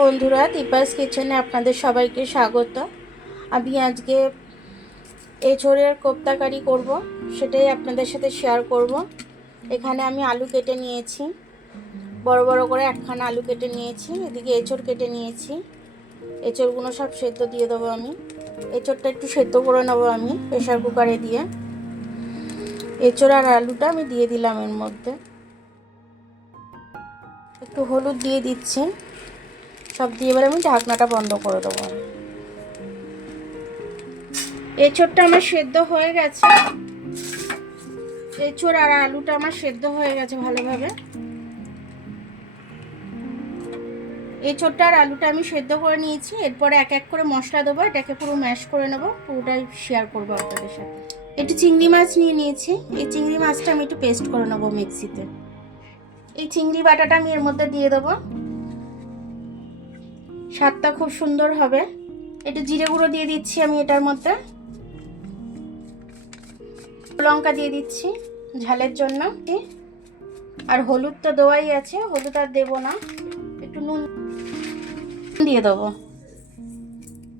বন্ধুরা, দীপাস কিচেনে আপনাদের সবাইকে স্বাগত। আমি আজকে এঁচোড়ের কোপ্তা কারি করব, সেটাই আপনাদের সাথে শেয়ার করব। এখানে আমি আলু কেটে নিয়েছি, বড় বড় করে একখানা আলু কেটে নিয়েছি। এদিকে এঁচোড় কেটে নিয়েছি। এঁচোড়গুলো সব সেদ্ধ দিয়ে দেবো আমি। এঁচোড়টা একটু সেদ্ধ করে নেবো আমি প্রেশার কুকারে দিয়ে। এঁচোড় আর আলুটা আমি দিয়ে দিলাম এর মধ্যে। একটু হলুদ দিয়ে দিচ্ছি। সব দিয়ে এবার আমি ঢাকনাটা বন্ধ করে দেবো। এঁচোড়টা আমার সেদ্ধ হয়ে গেছে। এঁচোড় আর আলুটা আমার সেদ্ধ হয়ে গেছে ভালোভাবে। এঁচোড়টা আর আলুটা আমি সেদ্ধ করে নিয়েছি। এরপরে এক এক করে মশলা দেবো, এটাকে পুরো ম্যাশ করে নেবো, পুরোটাই শেয়ার করবো আপনাদের সাথে। একটু চিংড়ি মাছ নিয়ে নিয়েছি। এই চিংড়ি মাছটা আমি একটু পেস্ট করে নেবো মিক্সিতে। এই চিংড়ি বাটাটা আমি এর মধ্যে দিয়ে দেবো, স্বাদটা খুব সুন্দর হবে। একটু জিরে গুঁড়ো দিয়ে দিচ্ছি আমি এটার মধ্যে, লঙ্কা দিয়ে দিচ্ছি ঝালের জন্য, আর হলুদ তো দেওয়াই আছে, হলুদ আর দেবো না, একটু নুন দিয়ে দেবো।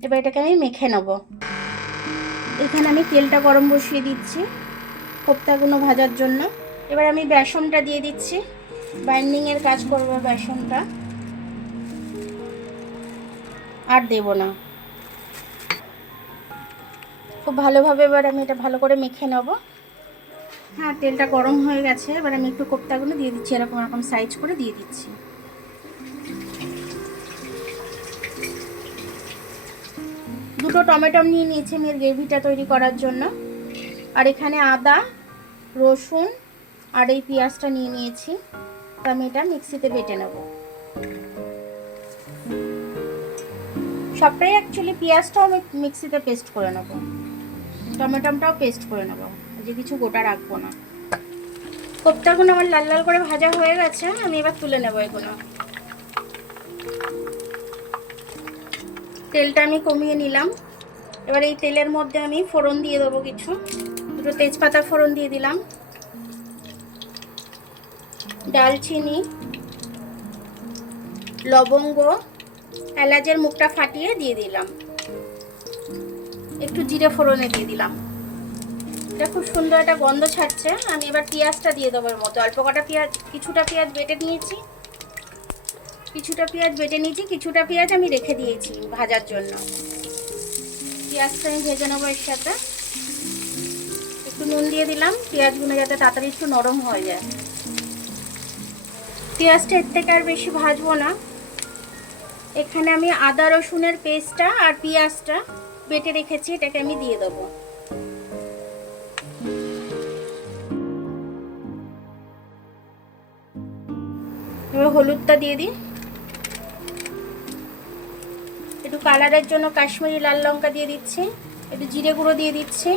এবার এটাকে আমি মেখে নেব। এখানে আমি তেলটা গরম বসিয়ে দিচ্ছি কোপ্তাগুলো ভাজার জন্য। এবার আমি বেসনটা দিয়ে দিচ্ছি, বাইন্ডিংয়ের কাজ করবে বেসনটা, আর দেব না। খুব ভালোভাবে এবার আমি এটা ভালো করে মেখে নেব। হ্যাঁ, তেলটা গরম হয়ে গেছে। এবার আমি একটু কোপ্তাগুলো দিয়ে দিচ্ছি, এরকম এরকম সাইজ করে দিয়ে দিচ্ছি। দুটো টমেটো নিয়ে নিয়েছি আমি এর গ্রেভিটা তৈরি করার জন্য। আর এখানে আদা, রসুন আর এই পেঁয়াজটা নিয়ে নিয়েছি। তো আমি এটা মিক্সিতে বেটে নেব। সবটাই অ্যাকচুয়ালি পেঁয়াজটাও আমি মিক্সিতে পেস্ট করে নেব, টমেটোটাও পেস্ট করে নেব, যে কিছু গোটা রাখবো না। কোপ্তাগুলো আমার লাল লাল করে ভাজা হয়ে গেছে, আমি এবার তুলে নেব এগুলো। তেলটা আমি কমিয়ে নিলাম। এবার এই তেলের মধ্যে আমি ফোড়ন দিয়ে দেবো কিছু। দুটো তেজপাতা ফোড়ন দিয়ে দিলাম, ডালচিনি, লবঙ্গ, এলাচের মুখটা ফাটিয়ে দিয়ে দিলাম, একটু জিরে ফোড়নে দিয়ে দিলাম। এটা খুব সুন্দর একটা গন্ধ ছাড়ছে। আমি এবার পেঁয়াজটা দিয়ে দেবো এর মধ্যে। অল্প কটা পেঁয়াজ, কিছুটা পেঁয়াজ বেটে নিয়েছি, কিছুটা পেঁয়াজ আমি রেখে দিয়েছি ভাজার জন্য। পেঁয়াজটা আমি ভেজে নেবো এর সাথে। একটু নুন দিয়ে দিলাম, পেঁয়াজগুলো যাতে তাড়াতাড়ি একটু নরম হয়ে যায়। পেঁয়াজটা এর থেকে আর বেশি ভাজবো না। এখানে আমি আদা রসুনের পেস্টটা আর পেঁয়াজটা বেটে রেখেছি, এটাকে আমি দিয়ে দেবো। এবার হলুদটা দিয়ে দিই। একটু কালারের জন্য কাশ্মীরি লাল লঙ্কা দিয়ে দিচ্ছি, একটু জিরে গুঁড়ো দিয়ে দিচ্ছি,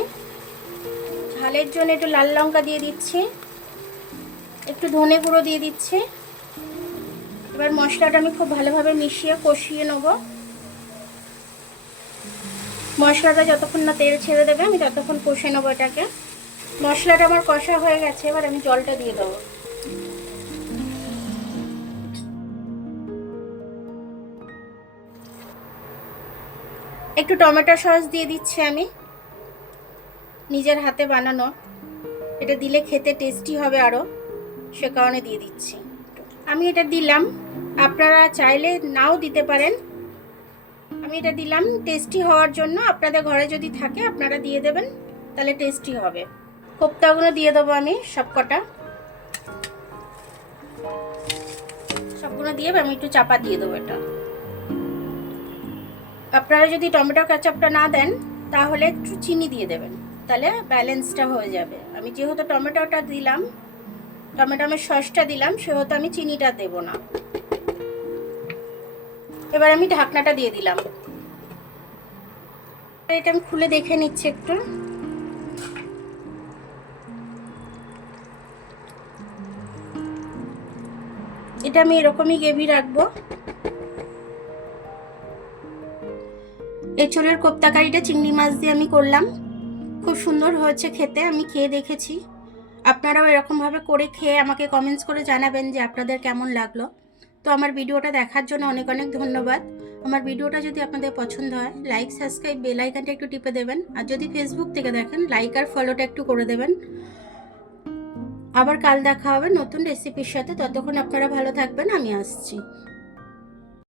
ঝালের জন্য একটু লাল লঙ্কা দিয়ে দিচ্ছি, একটু ধনে গুঁড়ো দিয়ে দিচ্ছি। এবার মশলাটা আমি খুব ভালোভাবে মিশিয়ে কষিয়ে নেব। মশলাটা যতক্ষণ না তেল ছেড়ে দেবে আমি ততক্ষণ কষে নেবো এটাকে। মশলাটা আমার কষা হয়ে গেছে, এবার আমি জলটা দিয়ে দেবো। একটু টমেটো সস দিয়ে দিচ্ছি আমি, নিজের হাতে বানানো। এটা দিলে খেতে টেস্টি হবে আরও, সে কারণে দিয়ে দিচ্ছি। আমি এটা দিলাম, আপনারা চাইলে নাও দিতে পারেন। আমি এটা দিলাম টেস্টি হওয়ার জন্য। আপনাদের ঘরে যদি থাকে আপনারা দিয়ে দেবেন, তাহলে টেস্টি হবে। কোপ্তাগুলো দিয়ে দেবো আমি সবগুলো দিয়ে আমি একটু চাপা দিয়ে দেবো এটা। আপনারা যদি টমেটো কেচাপটা না দেন তাহলে একটু চিনি দিয়ে দেবেন, তাহলে ব্যালেন্সটা হয়ে যাবে। আমি যেহেতু টমেটোটা দিলাম, টমেটোমের সসটা দিলাম, সেহেতু আমি চিনিটা দেব না। এবার আমি ঢাকনাটা দিয়ে দিলাম। এটা আমি খুলে দেখে নিচ্ছি একটু। এটা আমি এরকমই গ্রেভি রাখবো। এঁচোড়ের কোপ্তা কারিটা চিংড়ি মাছ দিয়ে আমি করলাম, খুব সুন্দর হয়েছে খেতে। আমি খেয়ে দেখেছি, আপনারাও এরকমভাবে করে খেয়ে আমাকে কমেন্টস করে জানাবেন যে আপনাদের কেমন লাগলো। তো আমার ভিডিওটা দেখার জন্য অনেক অনেক ধন্যবাদ। আমার ভিডিওটা যদি আপনাদের পছন্দ হয় লাইক, সাবস্ক্রাইব, বেল আইকনটা একটু টিপে দেবেন। আর যদি ফেসবুক থেকে দেখেন লাইক আর ফলোটা একটু করে দেবেন। আবার কাল দেখা হবে নতুন রেসিপির সাথে। ততক্ষণ আপনারা ভালো থাকবেন, আমি আসছি।